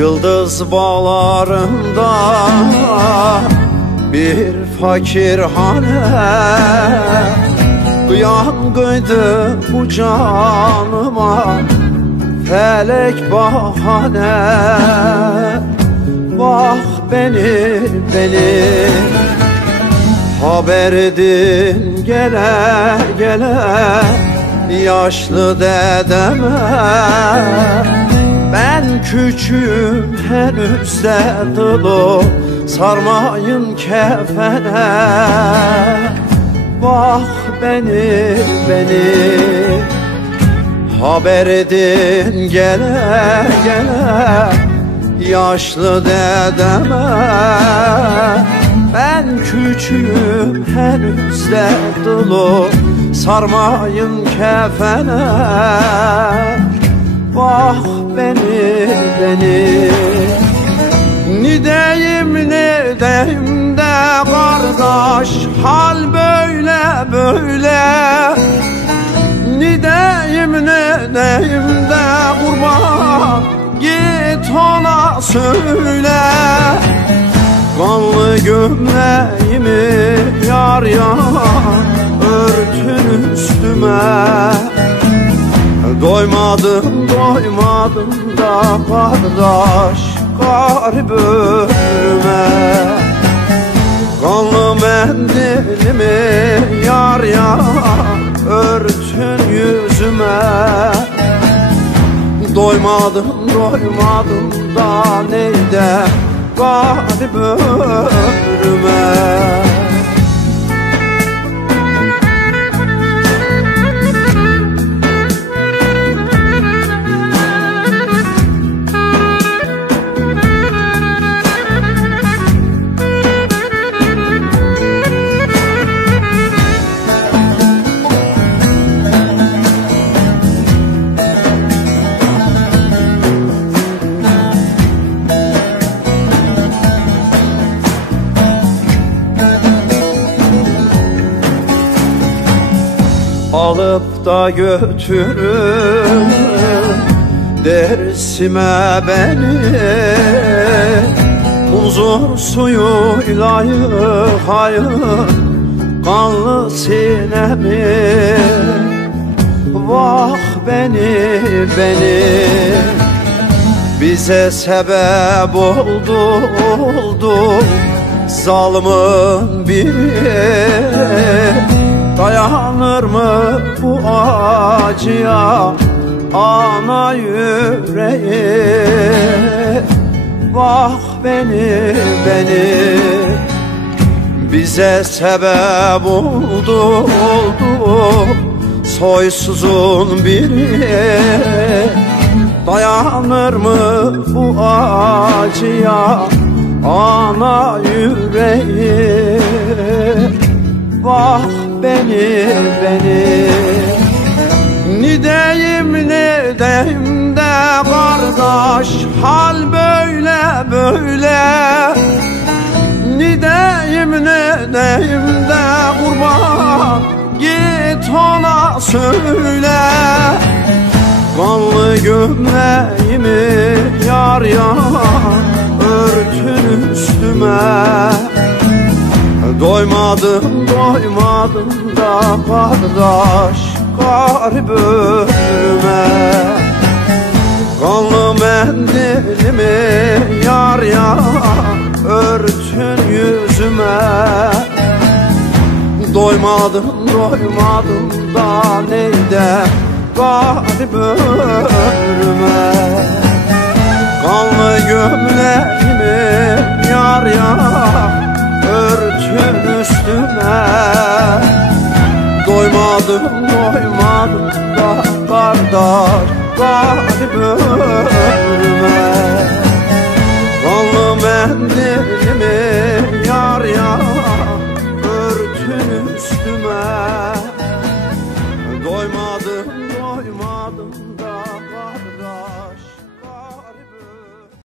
Yıldız bağlarında bir fakirhane, kıyan kıydı bu canıma felek bahane. Bak beni haber edin gele gele yaşlı dedeme. Ben küçüğüm henüz de dolu, sarmayın kefene. Bak beni haber edin gele gele yaşlı dedeme. Ben küçüğüm henüz de dolu, sarmayın kefene. Bak beni ne deyim de kardeş, hal böyle. Ne deyim de kurban, git ona söyle. Kanlı gömleğimi yar örtün üstüme. Doymadım da kardeş garip ölüme. Kanlı mendilimi yar örtün yüzüme. Doymadım da neyde garip ölüme. Alıp da götürün Dersime beni, huzur suyuyla yıkayın kanlı sinemi. Vah beni bize sebep oldu zalimin biri. Dayanır mı bu acıya ana yüreği? Vah beni bize sebep oldu soysuzun biri. Dayanır mı bu acıya ana yüreği? Vah beni ne deyim de kardeş, hal böyle. Ne deyim de kurban, git ona söyle. Kanlı gömleğimi Doymadım da kardeş garip ölüme. Kanlı mendilimi yar örtün yüzüme. Doymadım da neyde garip ölüme. Kanlı gömleğimi